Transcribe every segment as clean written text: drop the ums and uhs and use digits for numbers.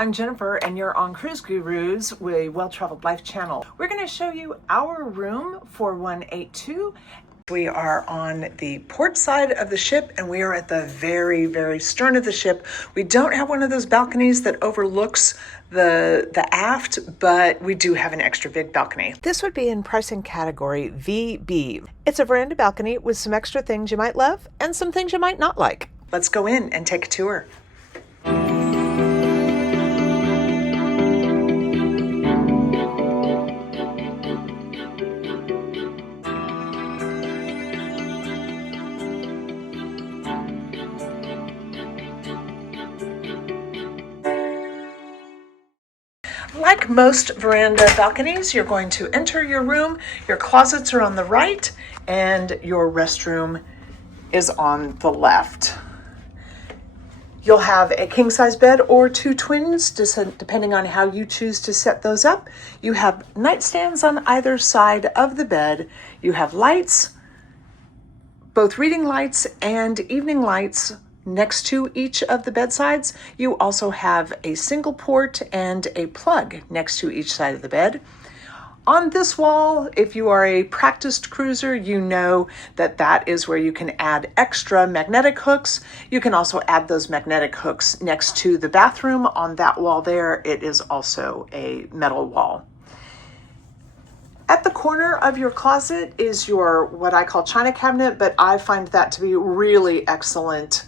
I'm Jennifer and you're on Cruise Gurus with a Well-Traveled Life channel. We're going to show you our room for 182. We are on the port side of the ship and we are at the very, very stern of the ship. We don't have one of those balconies that overlooks the aft, but we do have an extra big balcony. This would be in pricing category VB. It's a veranda balcony with some extra things you might love and some things you might not like. Let's go in and take a tour. Like most veranda balconies, you're going to enter your room, your closets are on the right, and your restroom is on the left. You'll have a king-size bed or two twins, depending on how you choose to set those up. You have nightstands on either side of the bed. You have lights, both reading lights and evening lights, next to each of the bedsides. You also have a single port and a plug next to each side of the bed. On this wall, if you are a practiced cruiser, you know that that is where you can add extra magnetic hooks. You can also add those magnetic hooks next to the bathroom. On that wall there, it is also a metal wall. At the corner of your closet is your, what I call china cabinet, but I find that to be really excellent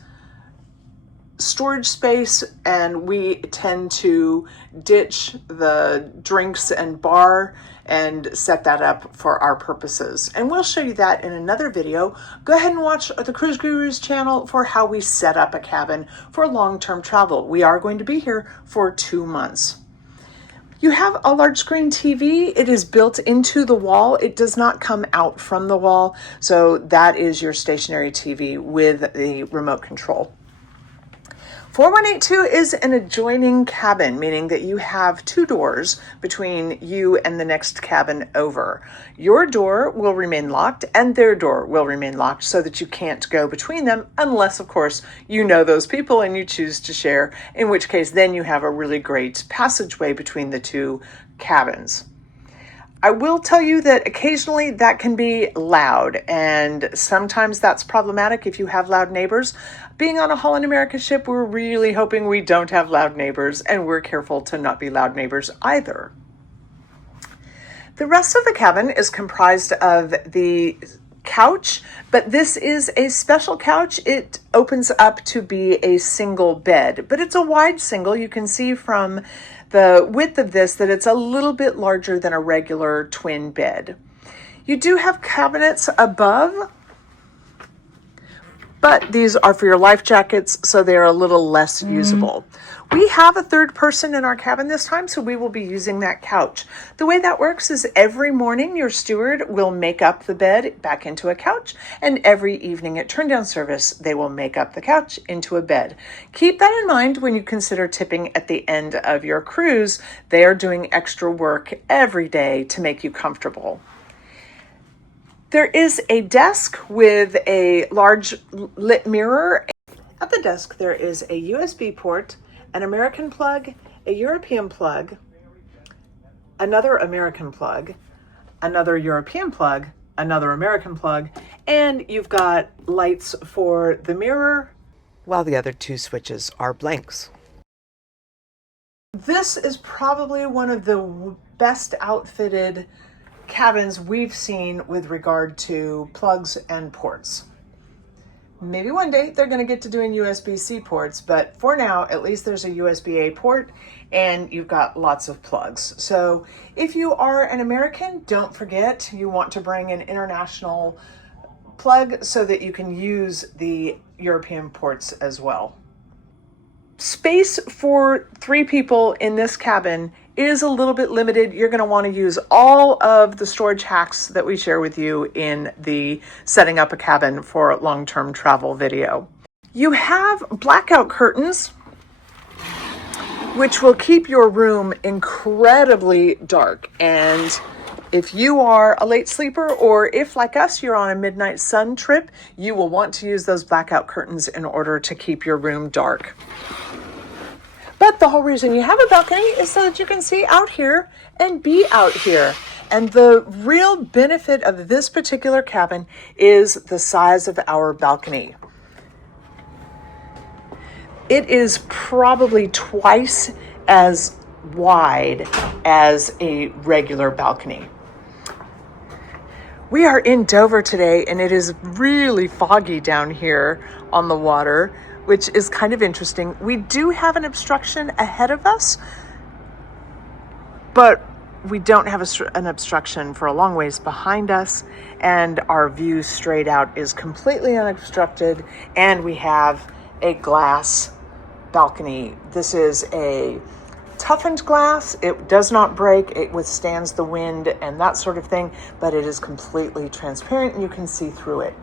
storage space, and we tend to ditch the drinks and bar and set that up for our purposes. And we'll show you that in another video. Go ahead and watch the Cruise Gurus channel for how we set up a cabin for long-term travel. We are going to be here for 2 months. You have a large screen TV. It is built into the wall. It does not come out from the wall. So that is your stationary TV with the remote control. 4182 is an adjoining cabin, meaning that you have two doors between you and the next cabin over. Your door will remain locked and their door will remain locked so that you can't go between them unless, of course, you know those people and you choose to share, in which case then you have a really great passageway between the two cabins. I will tell you that occasionally that can be loud, and sometimes that's problematic if you have loud neighbors. Being on a Holland America ship, we're really hoping we don't have loud neighbors, and we're careful to not be loud neighbors either. The rest of the cabin is comprised of the couch, but this is a special couch. It opens up to be a single bed, but it's a wide single. You can see from the width of this that it's a little bit larger than a regular twin bed. You do have cabinets above, but these are for your life jackets, so they're a little less usable. We have a third person in our cabin this time, so we will be using that couch. The way that works is every morning your steward will make up the bed back into a couch, and every evening at turn-down service, they will make up the couch into a bed. Keep that in mind when you consider tipping at the end of your cruise. They are doing extra work every day to make you comfortable. There is a desk with a large lit mirror. At the desk, there is a USB port, an American plug, a European plug, another American plug, another European plug, another American plug, and you've got lights for the mirror, while the other two switches are blanks. This is probably one of the best outfitted cabins we've seen with regard to plugs and ports. Maybe one day they're going to get to doing USB-C ports, but for now, at least there's a USB-A port and you've got lots of plugs. So if you are an American, don't forget you want to bring an international plug so that you can use the European ports as well. Space for 3 people in this cabin is a little bit limited. You're going to want to use all of the storage hacks that we share with you in the setting up a cabin for long-term travel video. You have blackout curtains, which will keep your room incredibly dark. And if you are a late sleeper, or if like us, you're on a midnight sun trip, you will want to use those blackout curtains in order to keep your room dark. But the whole reason you have a balcony is so that you can see out here and be out here. And the real benefit of this particular cabin is the size of our balcony. It is probably twice as wide as a regular balcony. We are in Dover today, and it is really foggy down here on the water, which is kind of interesting. We do have an obstruction ahead of us, but we don't have an obstruction for a long ways behind us, and our view straight out is completely unobstructed, and we have a glass balcony. This is a toughened glass. It does not break. It withstands the wind and that sort of thing, but it is completely transparent and you can see through it.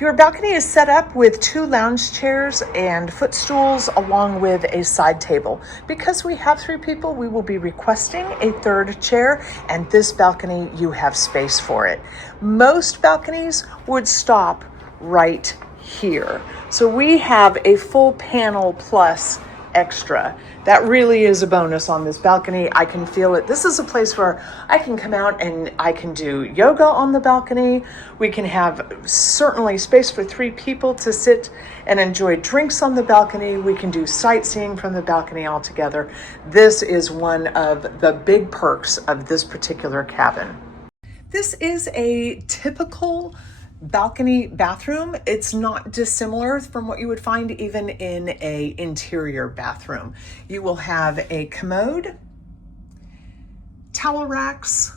Your balcony is set up with 2 lounge chairs and footstools along with a side table. Because we have 3 people, we will be requesting a 3rd chair, and this balcony, you have space for it. Most balconies would stop right here. So we have a full panel plus extra. That really is a bonus on this balcony. I can feel it. This is a place where I can come out and I can do yoga on the balcony. We can have certainly space for 3 people to sit and enjoy drinks on the balcony. We can do sightseeing from the balcony altogether. This is one of the big perks of this particular cabin. This is a typical balcony bathroom. It's not dissimilar from what you would find even in a interior bathroom. You will have a commode, towel racks,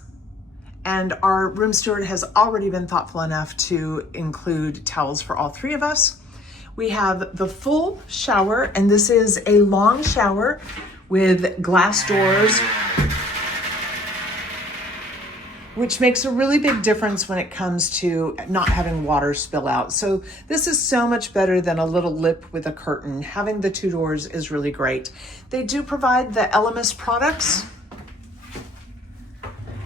and our room steward has already been thoughtful enough to include towels for all 3 of us. We have the full shower, and this is a long shower with glass doors, which makes a really big difference when it comes to not having water spill out. So this is so much better than a little lip with a curtain. Having the 2 doors is really great. They do provide the Elemis products.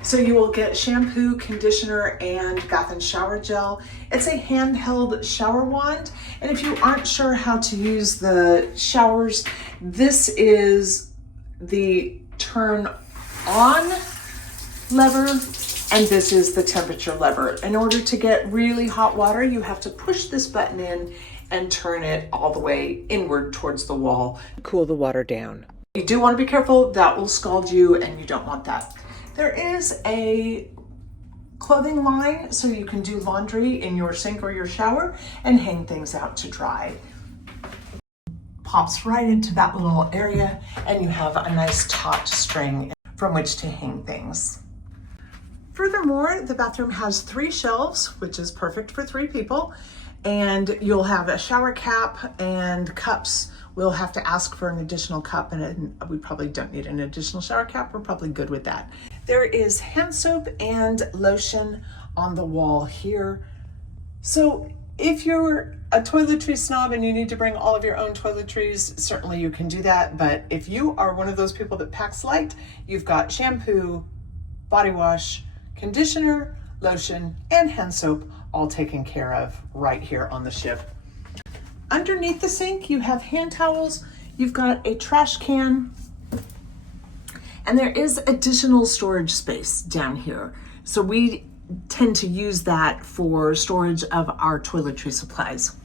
So you will get shampoo, conditioner, and bath and shower gel. It's a handheld shower wand. And if you aren't sure how to use the showers, this is the turn on lever, and this is the temperature lever. In order to get really hot water, you have to push this button in and turn it all the way inward towards the wall. Cool the water down. You do want to be careful. That will scald you, and you don't want that. There is a clothing line, so you can do laundry in your sink or your shower and hang things out to dry. Pops right into that little area, and you have a nice taut string from which to hang things. Furthermore, the bathroom has 3 shelves, which is perfect for 3 people, and you'll have a shower cap and cups. We'll have to ask for an additional cup, and we probably don't need an additional shower cap. We're probably good with that. There is hand soap and lotion on the wall here. So if you're a toiletry snob and you need to bring all of your own toiletries, certainly you can do that. But if you are one of those people that packs light, you've got shampoo, body wash, conditioner, lotion, and hand soap all taken care of right here on the ship. Underneath the sink, you have hand towels, you've got a trash can, and there is additional storage space down here. So we tend to use that for storage of our toiletry supplies.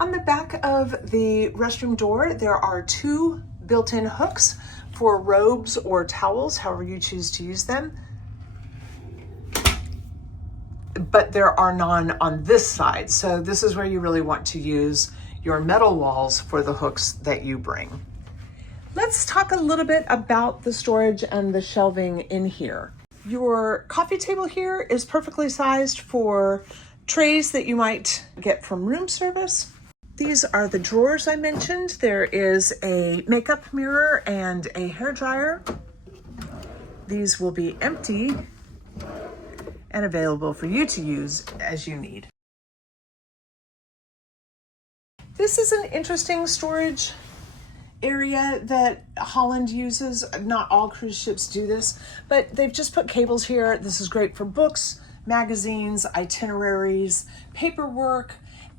On the back of the restroom door, there are 2 built-in hooks for robes or towels, however you choose to use them. But there are none on this side. So this is where you really want to use your metal walls for the hooks that you bring. Let's talk a little bit about the storage and the shelving in here. Your coffee table here is perfectly sized for trays that you might get from room service. These are the drawers I mentioned. There is a makeup mirror and a hair dryer. These will be empty and available for you to use as you need. This is an interesting storage area that Holland uses. Not all cruise ships do this, but they've just put cables here. This is great for books, magazines, itineraries, paperwork,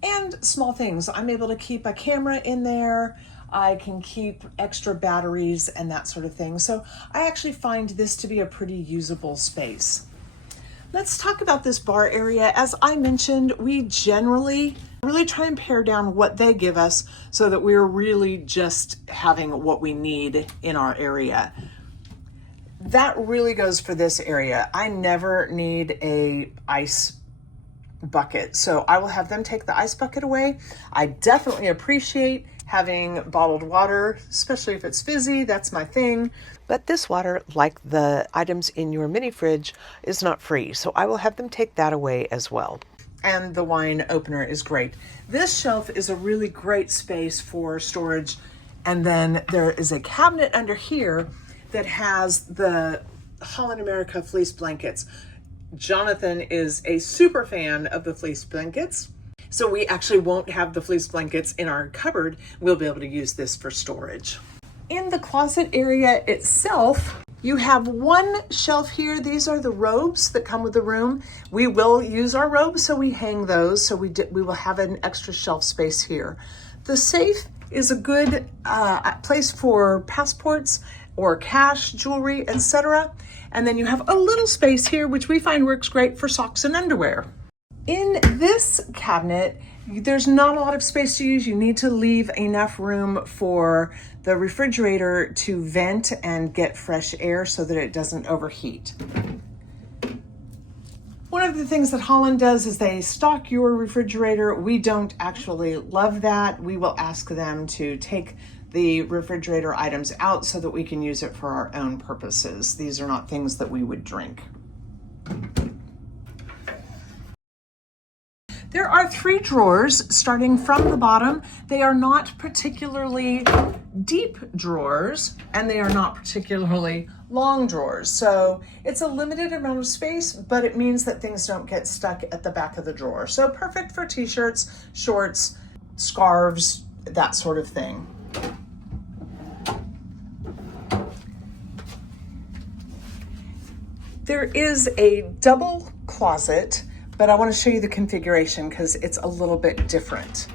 and small things. I'm able to keep a camera in there. I can keep extra batteries and that sort of thing. So I actually find this to be a pretty usable space. Let's talk about this bar area. As I mentioned, we generally really try and pare down what they give us so that we're really just having what we need in our area. That really goes for this area. I never need a ice bucket, so I will have them take the ice bucket away. I definitely appreciate having bottled water, especially if it's fizzy. That's my thing. But this water, like the items in your mini fridge, is not free, so I will have them take that away as well. And the wine opener is great. This shelf is a really great space for storage. And then there is a cabinet under here that has the Holland America fleece blankets. Jonathan is a super fan of the fleece blankets, so we actually won't have the fleece blankets in our cupboard. We'll be able to use this for storage. In the closet area itself, you have one shelf here. These are the robes that come with the room. We will use our robes, so we hang those, so we will have an extra shelf space here. The safe is a good place for passports or cash, jewelry, etc. And then you have a little space here, which we find works great for socks and underwear. In this cabinet, there's not a lot of space to use. You need to leave enough room for the refrigerator to vent and get fresh air so that it doesn't overheat. One of the things that Holland does is they stock your refrigerator. We don't actually love that. We will ask them to take the refrigerator items out so that we can use it for our own purposes. These are not things that we would drink. There are 3 drawers starting from the bottom. They are not particularly deep drawers and they are not particularly long drawers. So it's a limited amount of space, but it means that things don't get stuck at the back of the drawer. So perfect for t-shirts, shorts, scarves, that sort of thing. There is a double closet, but I want to show you the configuration because it's a little bit different.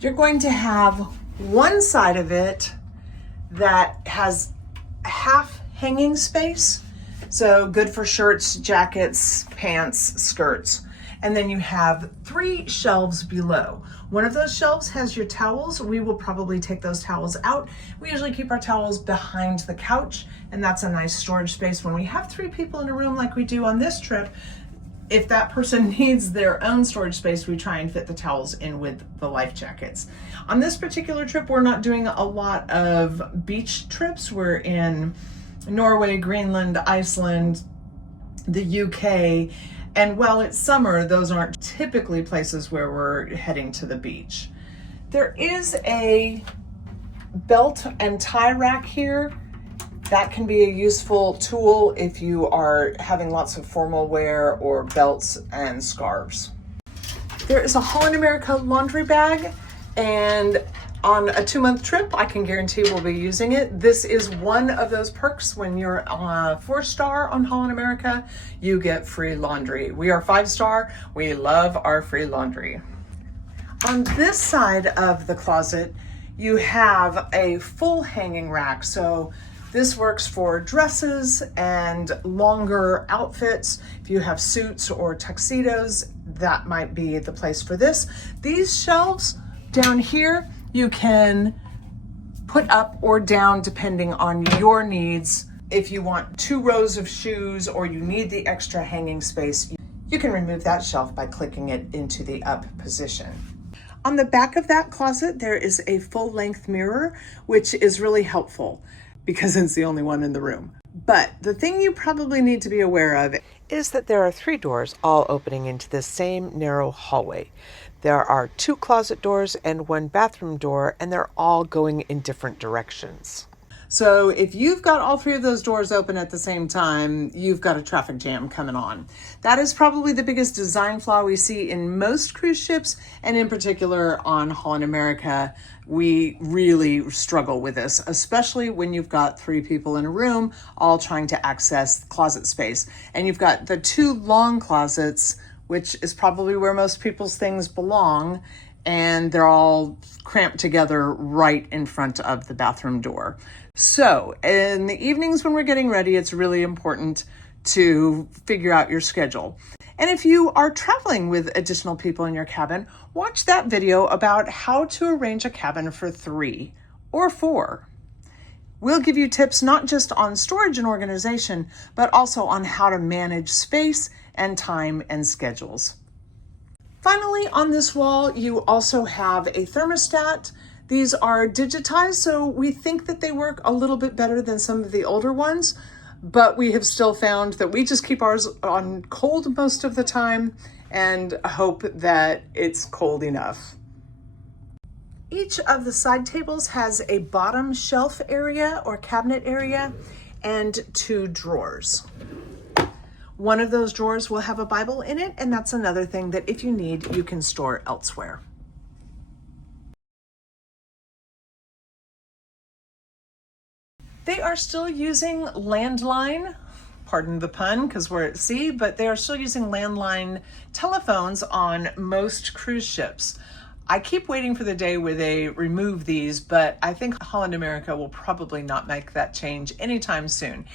You're going to have one side of it that has half hanging space, so good for shirts, jackets, pants, skirts. And then you have 3 shelves below. One of those shelves has your towels. We will probably take those towels out. We usually keep our towels behind the couch, and that's a nice storage space. When we have 3 people in a room like we do on this trip, if that person needs their own storage space, we try and fit the towels in with the life jackets. On this particular trip, we're not doing a lot of beach trips. We're in Norway, Greenland, Iceland, the UK, and while it's summer, those aren't typically places where we're heading to the beach. There is a belt and tie rack here. That can be a useful tool if you are having lots of formal wear or belts and scarves. There is a Holland America laundry bag, and on a 2-month trip, I can guarantee we'll be using it. This is one of those perks when you're 4-star on Holland America, you get free laundry. We are 5-star, we love our free laundry. On this side of the closet, you have a full hanging rack. So this works for dresses and longer outfits. If you have suits or tuxedos, that might be the place for this. These shelves down here, you can put up or down depending on your needs. If you want 2 rows of shoes or you need the extra hanging space, you can remove that shelf by clicking it into the up position. On the back of that closet, there is a full-length mirror, which is really helpful because it's the only one in the room. But the thing you probably need to be aware of is that there are 3 doors all opening into the same narrow hallway. There are 2 closet doors and 1 bathroom door, and they're all going in different directions. So if you've got all 3 of those doors open at the same time, you've got a traffic jam coming on. That is probably the biggest design flaw we see in most cruise ships, and in particular on Holland America. We really struggle with this, especially when you've got 3 people in a room all trying to access closet space. And you've got the 2 long closets which is probably where most people's things belong, and they're all cramped together right in front of the bathroom door. So in the evenings when we're getting ready, it's really important to figure out your schedule. And if you are traveling with additional people in your cabin, watch that video about how to arrange a cabin for 3 or 4. We'll give you tips not just on storage and organization, but also on how to manage space and time and schedules. Finally, on this wall, you also have a thermostat. These are digitized, so we think that they work a little bit better than some of the older ones, but we have still found that we just keep ours on cold most of the time and hope that it's cold enough. Each of the side tables has a bottom shelf area or cabinet area and 2 drawers. One of those drawers will have a Bible in it, and that's another thing that if you need, you can store elsewhere. They are still using landline, pardon the pun because we're at sea, but they are still using landline telephones on most cruise ships. I keep waiting for the day where they remove these, but I think Holland America will probably not make that change anytime soon.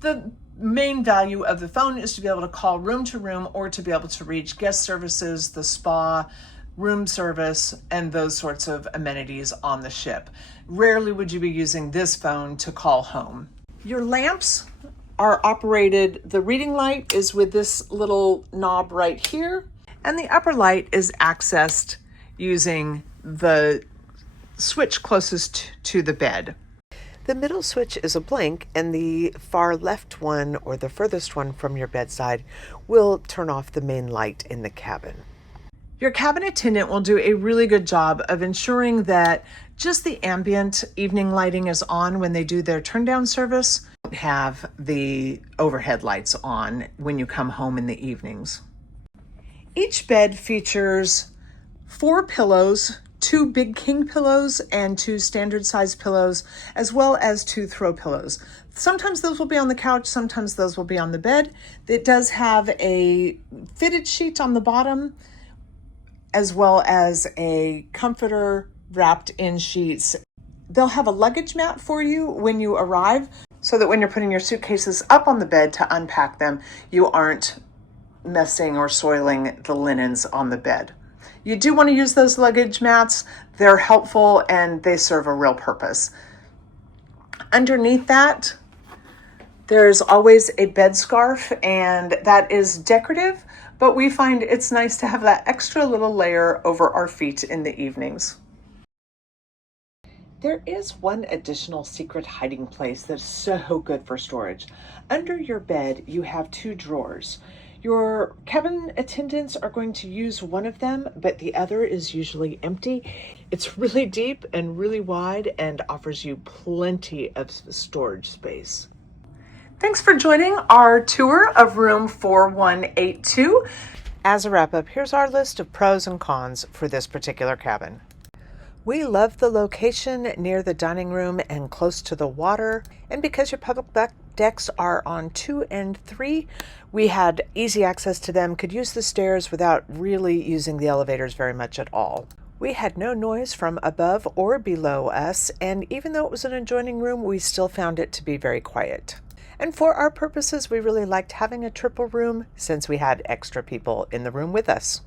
The main value of the phone is to be able to call room to room or to be able to reach guest services, the spa, room service, and those sorts of amenities on the ship. Rarely would you be using this phone to call home. Your lamps are operated, the reading light is with this little knob right here, and the upper light is accessed using the switch closest to the bed. The middle switch is a blink, and the far left one, or the furthest one from your bedside, will turn off the main light in the cabin. Your cabin attendant will do a really good job of ensuring that just the ambient evening lighting is on when they do their turn down service. Have the overhead lights on when you come home in the evenings. Each bed features 4 pillows, 2 big king pillows and 2 standard size pillows, as well as 2 throw pillows. Sometimes those will be on the couch, sometimes those will be on the bed. It does have a fitted sheet on the bottom, as well as a comforter wrapped in sheets. They'll have a luggage mat for you when you arrive, so that when you're putting your suitcases up on the bed to unpack them, you aren't messing or soiling the linens on the bed. You do want to use those luggage mats. They're helpful and they serve a real purpose. Underneath that, there's always a bed scarf, and that is decorative, but we find it's nice to have that extra little layer over our feet in the evenings. There is one additional secret hiding place that's so good for storage. Under your bed, you have 2 drawers. Your cabin attendants are going to use one of them, but the other is usually empty. It's really deep and really wide and offers you plenty of storage space. Thanks for joining our tour of room 4182. As a wrap-up, here's our list of pros and cons for this particular cabin. We love the location near the dining room and close to the water, and because your public decks are on 2 and 3, we had easy access to them, could use the stairs without really using the elevators very much at all. We had no noise from above or below us, and even though it was an adjoining room, we still found it to be very quiet. And for our purposes, we really liked having a triple room since we had extra people in the room with us.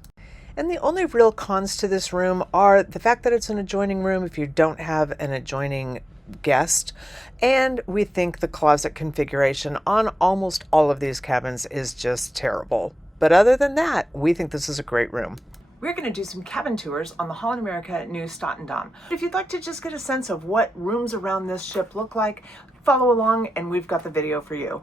And the only real cons to this room are the fact that it's an adjoining room if you don't have an adjoining guest, and we think the closet configuration on almost all of these cabins is just terrible. But other than that, we think this is a great room. We're going to do some cabin tours on the Holland America Nieuw Statendam. If you'd like to just get a sense of what rooms around this ship look like, follow along and we've got the video for you.